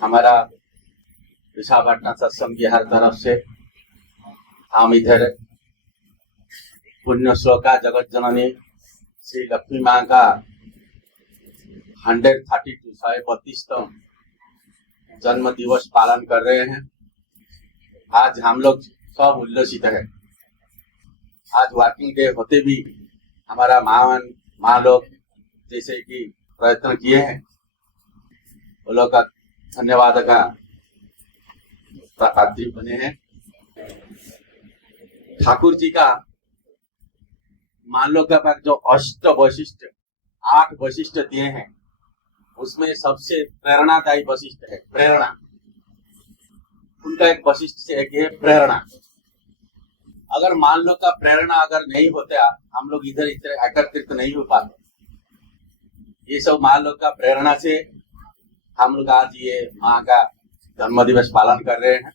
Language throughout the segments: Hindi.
हमारा विशाखापट्टनम सत्संग बिहार तरफ से हम इधर पुण्य श्लोका जगत जननी श्री लक्ष्मी माँ का 132वां जन्म दिवस पालन कर रहे हैं। आज हम लोग सब उल्लसित है। आज वर्किंग डे होते भी हमारा माँ लोग जैसे कि प्रयत्न किए हैं, वो लोग का धन्यवाद का पात्र बने हैं। ठाकुर जी का मान लो का जो अष्ट वैशिष्ट 8 वैशिष्ट दिए हैं, उसमें सबसे प्रेरणादायी वैशिष्ट है प्रेरणा। उनका एक वैशिष्ट से एक है प्रेरणा। अगर मान लो का प्रेरणा अगर नहीं होता, हम लोग इधर एकत्रित नहीं हो पाते। ये सब मान लो का प्रेरणा से हम लोग आज ये माँ का जन्म दिवस पालन कर रहे हैं।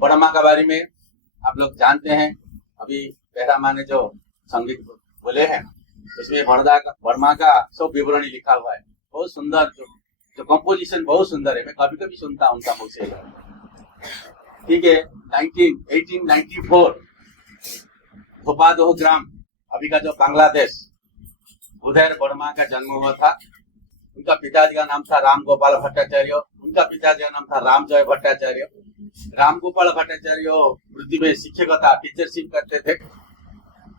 बड़ा माँ के बारे में आप लोग जानते हैं। अभी पहला माँ ने जो संगीत बोले हैं, उसमें वर्मा का सब विवरणी लिखा हुआ है। बहुत सुंदर, जो कंपोजिशन बहुत सुंदर है। मैं कभी कभी सुनता हूँ उनका मुख से। ठीक है, 1894 धोपादोह ग्राम, अभी का जो बांग्लादेश, उधर वर्मा का जन्म हुआ था। उनका पिताजी का नाम था राम गोपाल भट्टाचार्य, उनका पिताजी का नाम था रामजय भट्टाचार्य। राम गोपाल भट्टाचार्य वृत्ति में शिक्षकता टीचरशिप करते थे।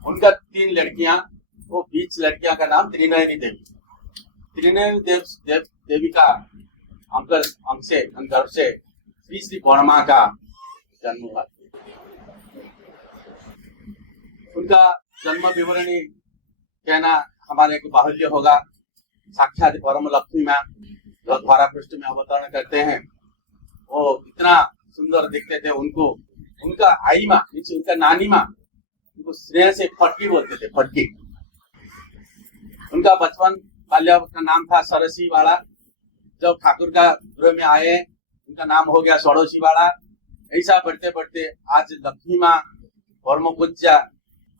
उनका 3 लड़कियां, वो 20 लड़कियां का नाम त्रिनयनी देवी। त्रिनयनी देवी का अंक से श्री वर्मा का जन्म हुआ। उनका जन्म विवरणी कहना हमारे को बाहुल्य होगा। साक्षात परम लक्ष्मी माँ जो द्वारा पृष्ठ में अवतरण करते हैं, वो इतना सुंदर दिखते थे। उनका आई माँ, उनका नानी माँ, उनको स्नेह से फटकी बोलते थे, फटकी। उनका बचपन बाल्य का नाम था सरसी वाला। जब ठाकुर का गृह में आए, उनका नाम हो गया षोड़शी वाला। ऐसा बढ़ते बढ़ते आज लक्ष्मी माँ परम पूज्य।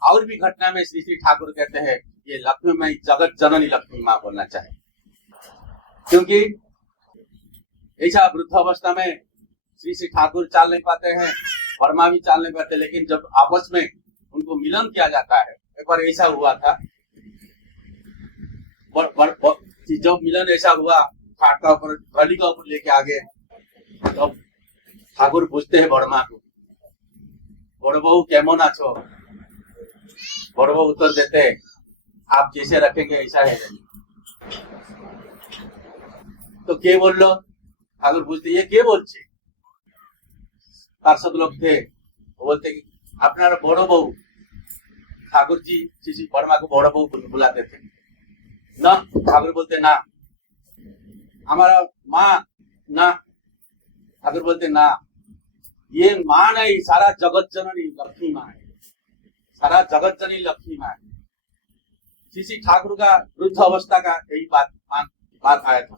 और भी घटना में श्री ठाकुर कहते हैं ये लक्ष्मी माँ जगत जननी लक्ष्मी माँ बोलना चाहे, क्योंकि ऐसा वृद्ध अवस्था में श्री ठाकुर चाल नहीं पाते हैं, वर्मा भी चाल नहीं पाते। लेकिन जब आपस में उनको मिलन किया जाता है, एक बार ऐसा हुआ था, जब मिलन ऐसा हुआ, खाट का ऊपर ट्रॉली का ऊपर लेके आ गए, तो ठाकुर पूछते हैं वर्मा को, बड़ बहू केमन आछो? बड़ बहू उत्तर देते हैं, आप जैसे रखेंगे ऐसा है। तो के बोल लो? ठाकुर पूछते ये के बोलছে? पार्षद लोग थे, वो बोलते कि अपना बड़ बहू। ठाकुर जी श्री वर्मा को बड़ बहू बुलाते थे ना। ठाकुर बोलते ना, हमारा माँ ना। ठाकुर बोलते ना, ये माँ नहीं, सारा जगत जननी लक्ष्मी माँ है, सारा जगत जननी लक्ष्मी माँ है। श्री ठाकुर का वृद्ध अवस्था का यही बात आया था।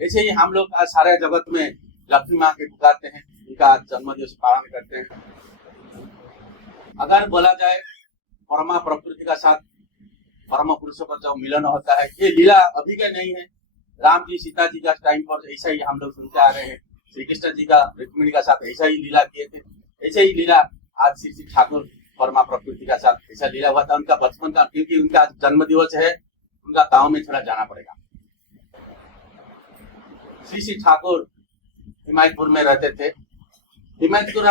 ऐसे ही हम लोग सारे जगत में लक्ष्मी माँ के पुकारते हैं, उनका जन्म दिवस पालन करते हैं। अगर बोला जाए परमा प्रकृति का साथ परम पुरुषों का जब मिलन होता है, ये लीला अभी का नहीं है। राम जी सीता जी का टाइम पर ऐसा ही हम लोग सुनते आ रहे हैं। श्री कृष्ण जी का रुक्मिणी का साथ ऐसा ही लीला किए थे। ऐसे ही लीला आज श्री ठाकुर परमा प्रकृति का साथ ऐसा लीला हुआ था। उनका बचपन का, क्योंकि उनका जन्म दिवस है, उनका गांव में थोड़ा जाना पड़ेगा। श्री ठाकुर हिमायतपुर में रहते थे। हिमायतपुर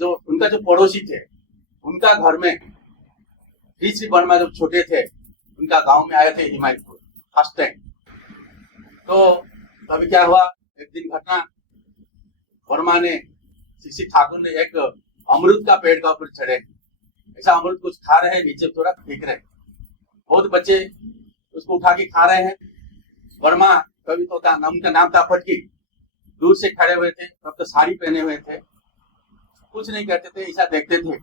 जो उनका जो पड़ोसी थे, उनका घर में श्री वर्मा जब छोटे थे, उनका गांव में आए थे हिमायतपुर फर्स्ट टाइम। तो तभी क्या हुआ, एक दिन घटना, वर्मा ने श्री ठाकुर ने एक अमरूद का पेड़ का ऊपर चढ़े, ऐसा अमरूद कुछ खा रहे हैं, नीचे थोड़ा फेंक रहे, बहुत बच्चे उसको उठा के खा रहे हैं। वर्मा कभी तो उनका नाम था फटकी, दूर से खड़े हुए थे, तब तो साड़ी पहने हुए थे, कुछ नहीं करते थे, ऐसा देखते थे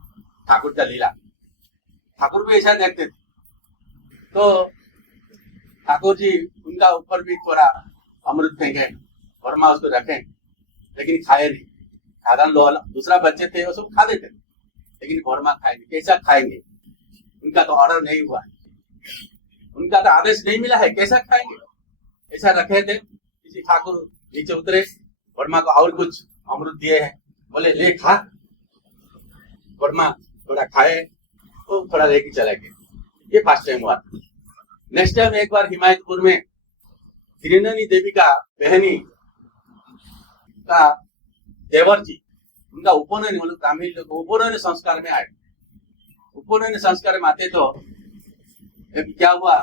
ठाकुर का लीला। ठाकुर भी ऐसा देखते थे। तो ठाकुर जी उनका ऊपर भी थोड़ा अमृत फेंके, वर्मा उसको रखे, लेकिन खाए नहीं। साधारण लोग दूसरा बच्चे थे वो सब खा देते, लेकिन वर्मा खाएंगे, कैसा खाएंगे? उनका तो ऑर्डर नहीं हुआ है, उनका तो आदेश नहीं मिला है, कैसा खाएंगे? ऐसा रखे थे। किसी ठाकुर नीचे उतरे, वर्मा को और कुछ अमृत दिए हैं, बोले ले खा। वर्मा थोड़ा खाए तो थोड़ा लेके चला गया। ये फर्स्ट टाइम हुआ। नेक्स्ट टाइम एक बार हिमायतपुर में त्रिनयनी देवी का बहनी का देवर जी, उनका उपनयन, वो लोग तमिल लोग उपनयन संस्कार में आए। उपनयन संस्कार में आते तो क्या हुआ,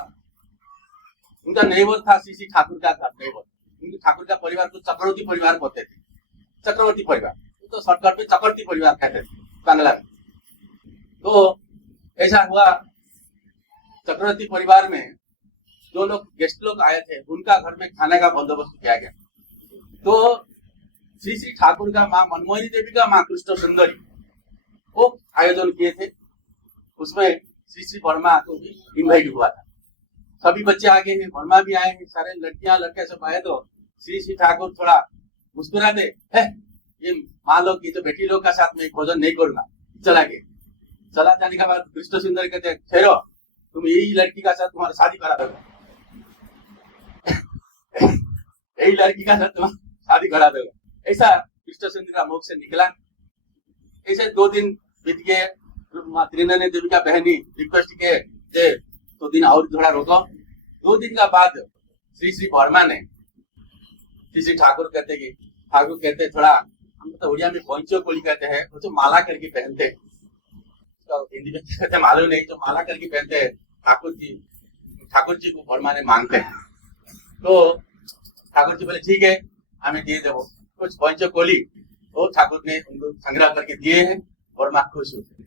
उनका नेबर था श्री ठाकुर का घर। नेबर उनके ठाकुर का परिवार को चक्रवर्ती परिवार बोलते थे। चक्रवर्ती परिवार तो शॉर्टकट में चक्रवर्ती परिवार कहते थे बांग्ला में। तो ऐसा हुआ, चक्रवर्ती परिवार में जो लोग गेस्ट लोग आए थे उनका घर में खाने का बंदोबस्त किया गया। तो श्री ठाकुर का माँ मनमोहिनी देवी का माँ कृष्ण सुंदरी वो आयोजन किए थे। उसमें श्री वर्मा को भी इन्वाइट हुआ था। सभी बच्चे आगे हैं, वर्मा भी आए हैं, सारे लड़कियां लड़के सब आए। तो श्री ठाकुर थोड़ा मुस्कुराते, है ये माँ लोग, ये तो बेटी लोग का साथ में भोजन नहीं करूंगा, चला गए। चला जाने के बाद कृष्ण सुंदर कहते, ठहरो, तुम यही लड़की का साथ तुम्हारा शादी करा दोगे, यही लड़की का साथ तुम्हारा शादी करा दोगे। ऐसा कृष्ण सुंदर का मुख से निकला। ऐसे 2 दिन बीत गए। त्रिनयनी देवी का बहनी रिक्वेस्ट के 2 दिन और थोड़ा रोको। 2 दिन का बाद श्री वर्मा ने श्री ठाकुर कहते थोड़ा, हम तो उड़िया में पंचो कोली कहते हैं, वो तो माला करके पहनते, तो हिंदी में कहते मालूम नहीं, जो माला करके पहनते हैं ठाकुर जी को वर्मा ने मांगते हैं। तो ठाकुर जी बोले ठीक है, हमें दिए दो कुछ पंचो कोली। तो ठाकुर ने उनको संग्रह करके दिए हैं। वर्मा खुश हुए।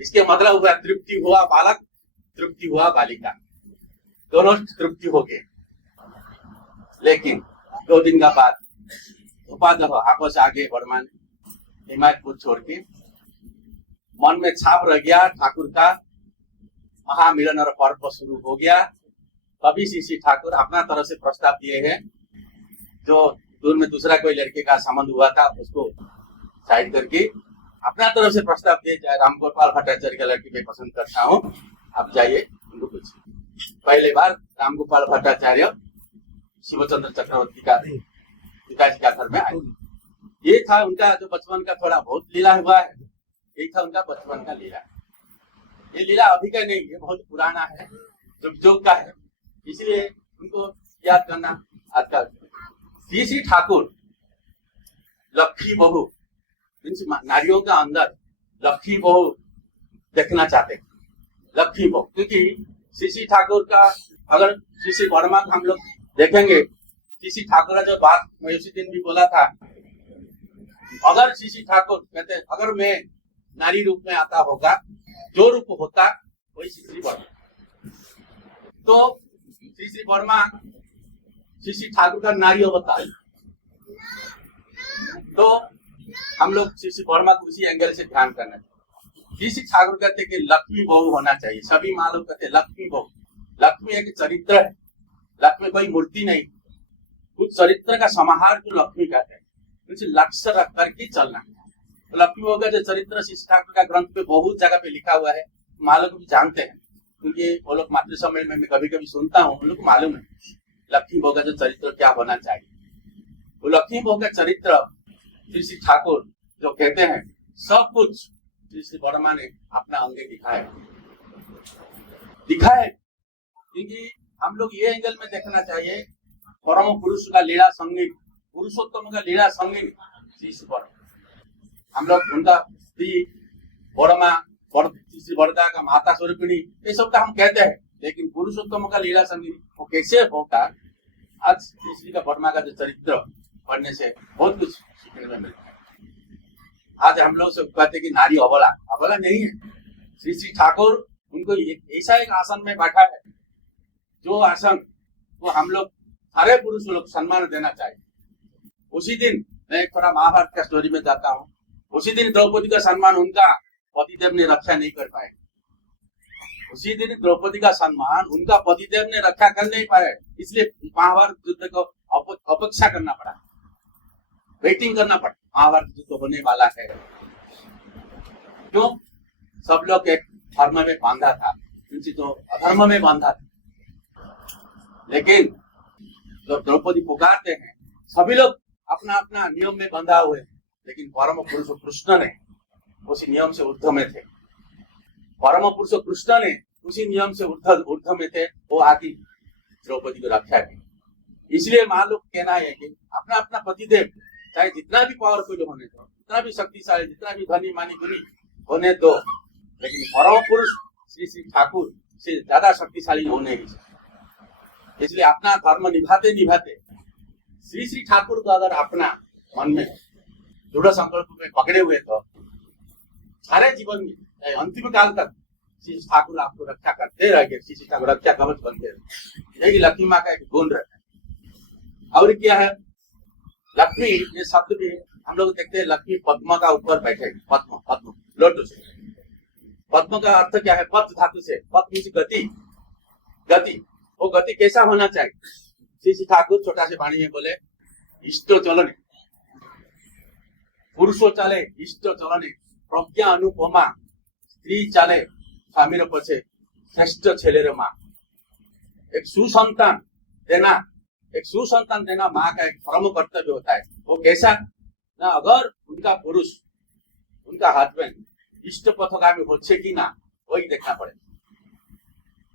इसके मतलब हुआ तृप्ति हुआ बालक, तृप्ति हुआ बालिका, दोनों तृप्ति हो गए। लेकिन 2 दिन का बाद उपाध्याय आपस आगे वर्मा ने हिमायतपुर छोड़ के, मन में छाप रह गया ठाकुर का, महामिलन और पर्व शुरू हो गया। तभी श्री ठाकुर अपना तरफ से प्रस्ताव दिए हैं। जो दूर में दूसरा कोई लड़के का संबंध हुआ था उसको साइड करके अपना तरफ से प्रस्ताव दिए, चाहे रामगोपाल भट्टाचार्य का लड़की मैं पसंद करता हूँ, आप जाइए उनको कुछ। पहले बार रामगोपाल भट्टाचार्य शिवचंद्र चक्रवर्ती का पिताजी का घर में आए। ये था उनका जो बचपन का थोड़ा बहुत लीला हुआ है, यही था उनका बचपन का लीला। ये लीला अभी का नहीं, ये बहुत पुराना है, जुग का है, इसलिए उनको याद करना आज का। श्री ठाकुर लक्ष्मी बहू, नारियों का अंदर लक्ष्मी बहू देखना चाहते हैं। लक्ष्मी बहू, क्योंकि श्री ठाकुर का, अगर श्री वर्मा का हम लोग देखेंगे, श्री ठाकुर का जो बात मैं उसी दिन भी बोला था, अगर श्री ठाकुर कहते अगर मैं नारी रूप में आता होगा, जो रूप होता वही श्री वर्मा। तो श्री वर्मा श्री ठाकुर का नारी अवतार। तो हम लोग श्री वर्मा को उसी एंगल से ध्यान करना चाहिए। श्री ठाकुर कहते कि लक्ष्मी बहू होना चाहिए। सभी माँ लोग कहते लक्ष्मी बहू। लक्ष्मी एक चरित्र है, लक्ष्मी कोई मूर्ति नहीं, कुछ चरित्र का समाहार को लक्ष्मी कहते हैं। उनसे लक्ष्य रख करके चलना। तो लक्ष्मी बहू का जो चरित्र श्री ठाकुर का ग्रंथ पे बहुत जगह पे लिखा हुआ है, माँ लोग भी जानते हैं, क्योंकि वो लोग मातृ सम्मेलन में मैं कभी कभी सुनता हूँ, उन लोग को मालूम है लक्ष्मी बहू का जो चरित्र क्या होना चाहिए। वो लक्ष्मी बहू का चरित्र श्री ठाकुर जो कहते हैं, सब कुछ श्री वर्मा ने अपना अंगे दिखा है। क्योंकि हम लोग ये एंगल में देखना चाहिए, परम पुरुष का लीला संगीत, पुरुषोत्तम का लीला संगीत श्री वर्मा। हम लोग उनका स्त्री वर्मा, श्री वरदा का माता स्वरूपिणी, ये सब का हम कहते हैं, लेकिन पुरुषोत्तम का लीला संगीत वो कैसे होगा, आज श्री का वर्मा का जो चरित्र पढ़ने से बहुत कुछ सीखने में मिलता है। आज हम लोग सब कहते हैं कि नारी अबला नहीं है। श्री ठाकुर उनको ऐसा एक आसन में बैठा है, जो आसन वो हम लोग सारे पुरुष लोग सम्मान देना चाहिए। उसी दिन मैं थोड़ा महाभारत का स्टोरी में जाता हूँ। उसी दिन द्रौपदी का सम्मान उनका पतिदेव ने रक्षा नहीं कर पाए। उसी दिन द्रौपदी का सम्मान उनका पतिदेव ने रक्षा कर नहीं पाए, इसलिए महाभारत युद्ध को अपेक्षा करना पड़ा, वेटिंग करना पड़ा। महाभारत युद्ध होने वाला है, क्यों? सब लोग एक धर्म में बांधा था, किसी तो अधर्म में बांधा था। लेकिन जब द्रौपदी पुकारते हैं सभी लोग अपना अपना नियम में बंधा हुए हैं, लेकिन परम पुरुष कृष्ण ने उसी नियम से ऊर्ध्व में थे। परम पुरुष कृष्ण ने उसी नियम से ऊर्ध्व में थे, वो आके द्रौपदी को रक्षा की। इसलिए माँ लोग कहना है कि अपना अपना पतिदेव चाहे जितना भी पावरफुल होने दो, जितना भी शक्तिशाली, जितना भी धनी मानी गुनी होने दो, लेकिन परम पुरुष श्री श्री ठाकुर से ज्यादा शक्तिशाली होने ही। इसलिए अपना धर्म निभाते निभाते श्री श्री ठाकुर को अगर अपना मन में दृढ़ संकल्प में पकड़े हुए तो सारे जीवन में अंतिम काल तक श्री ठाकुर आपको रक्षा करते रहेंगे। श्री ठाकुर रक्षा कवच बनते रहे। यही लक्ष्मी माँ का एक गुण रहता है। और क्या है, लक्ष्मी ये शब्द भी हम लोग देखते हैं, लक्ष्मी पद्म का ऊपर बैठे। पद्म पद्म लोटस, पद्म का अर्थ क्या है? पद धातु से, पद मीन्स गति। गति, वो गति कैसा होना चाहिए? श्री ठाकुर छोटा से वाणी में बोले, इष्टो चलने पुरुषो चले, इष्टो चलने प्रज्ञा अनुपमा स्त्री चले स्वामीर पछे श्रेष्ठ छेलेर माँ। एक सुसंतान देना, एक सुसंतान देना माँ का एक परम कर्तव्य होता है। वो कैसा ना, अगर उनका पुरुष, उनका हस्बैंड इष्ट पथगामी होच्छे कि ना, वही देखना पड़े।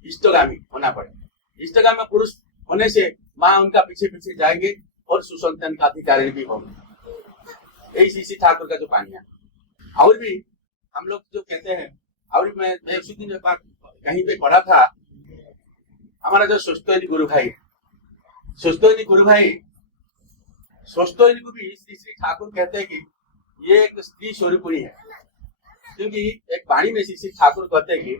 इष्टगामी होना पड़े। इष्टगामी पुरुष होने से माँ उनका पीछे पीछे जाएंगे और सुसंतान का अधिकारी भी होंगे। यही श्री ठाकुर का जो पानिया। और भी हम लोग जो कहते हैं, और मैं उसी दिन कहीं पे पढ़ा था, हमारा जो सोस्तोयनी गुरु भाई, सोस्तोयनी गुरु भाई, सोस्तोयनी को भी श्री श्री ठाकुर कहते हैं कि ये एक स्त्री स्वरूपिणी है। क्योंकि एक वाणी में श्री श्री ठाकुर कहते हैं कि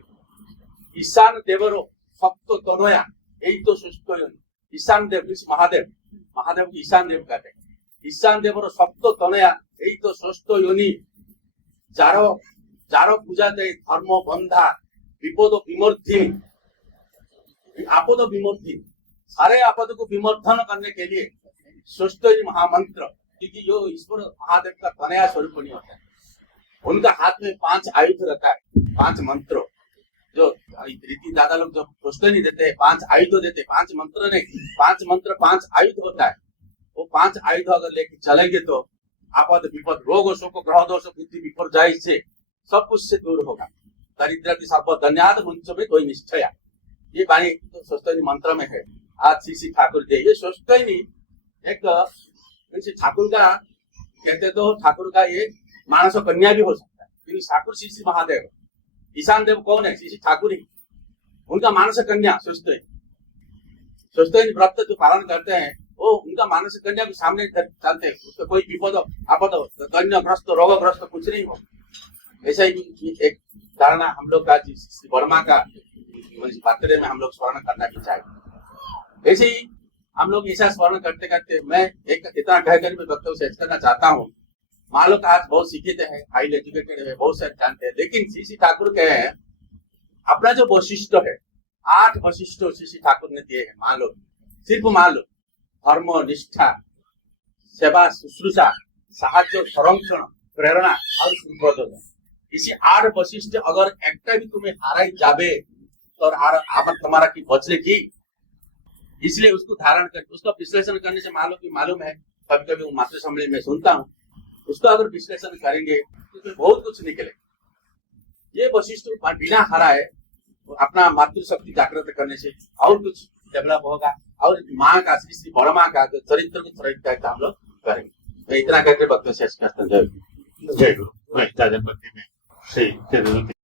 ईशान देवरो सप्तो तनया, यही तो सोस्तोयनी। ईशान देव महादेव, महादेव की ईशान देव कहते हैं। ईशान देवरो सप्तो तनया, यही तो सोस्तोयनी। जारो जारो पूजा दे धर्म बंधा विपद विमर्धी, आपद विमर्धी, सारे आपद को विमर्धन करने के लिए सोस्तोयनी महामंत्र, क्योंकि जो ईश्वर महादेव का तनया स्वरूप नहीं होता है। उनका हाथ में 5 आयुध रहता है, 5 मंत्र। जो रीति दादा लोग जो सोस्तोयनी देते हैं, 5 आयुध देते हैं, 5 मंत्र नहीं, 5 मंत्र 5 आयुध होता है। वो 5 आयुध अगर लेके चलेंगे तो आपद विपद रोग शोक ग्रह दोष बुद्धि विपर्जय से सब कुछ से दूर होगा। दरिद्र सर्व धन्याद मुंच में कोई निश्चय, ये वाणी तो सोस्तोयनी मंत्र में है। आज श्री श्री ठाकुर दे, ये सोस्तोयनी एक ठाकुर का कहते तो ठाकुर का ये मानस कन्या भी हो सकता है। क्योंकि ठाकुर श्री श्री महादेव, ईशान देव कौन है? श्री श्री ठाकुर ही, उनका मानस कन्या सोस्तोयनी। सोस्तोयनी व्रत जो पालन करते हैं वो उनका मानस कन्या के सामने चलते हैं। उसका कोई विपद आपद दैन्यग्रस्त रोगग्रस्त कुछ नहीं हो। ऐसा ही एक धारणा हम लोग का श्री वर्मा का बर्थडे में हम लोग स्मरण करना भी चाहिए। ऐसे ही हम लोग ऐसा स्मरण करते करते मैं एक इतना कहकर मैं वक्तव्य शेष करना चाहता हूँ। मान लो आज बहुत शिक्षित है, हाईली एजुकेटेड है, बहुत सारे जानते हैं, लेकिन श्री श्री ठाकुर के अपना जो वैशिष्ट है, 8 वैशिष्ट श्री श्री ठाकुर ने दिए हैं। मान लो, सिर्फ मान लो, धर्म निष्ठा, सेवा शुश्रूषा, साहाय्य संरक्षण, प्रेरणा और सुप्रदोषण, इसी 8 वैशिष्ट अगर एक भी तुम्हें हाराई जाबे तो आमद तुम्हारा की बचने की। इसलिए उसको धारण कर, उसका विश्लेषण करने से मालूम है, कभी कभी मातृ सम्मेलन में सुनता हूँ, उसका अगर विश्लेषण करेंगे तो बहुत कुछ निकले। ये वैशिष्ट बिना हराए अपना मातृशक्ति जागृत करने से और कुछ डेवलप होगा। और माँ का, श्री श्री बड़ माँ का चरित्र को चरित्र हम लोग करेंगे। मैं इतना कहकर वक्त शेष करता हूँ। जय गुरु। जय गुरु। भक्ति में श्री